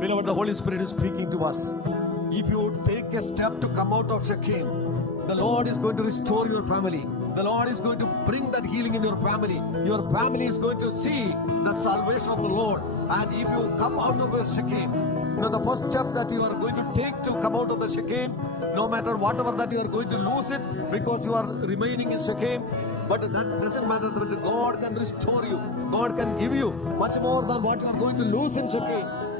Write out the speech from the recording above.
Beloved, the Holy Spirit is speaking to us. If you take a step to come out of Shechem, the Lord is going to restore your family. The Lord is going to bring that healing in your family. Your family is going to see the salvation of the Lord. And if you come out of Shechem, the first step that you are going to take to come out of the Shechem, no matter whatever that you are going to lose it because you are remaining in Shechem, but that doesn't matter, that God can restore you. God can give you much more than what you are going to lose in Shechem.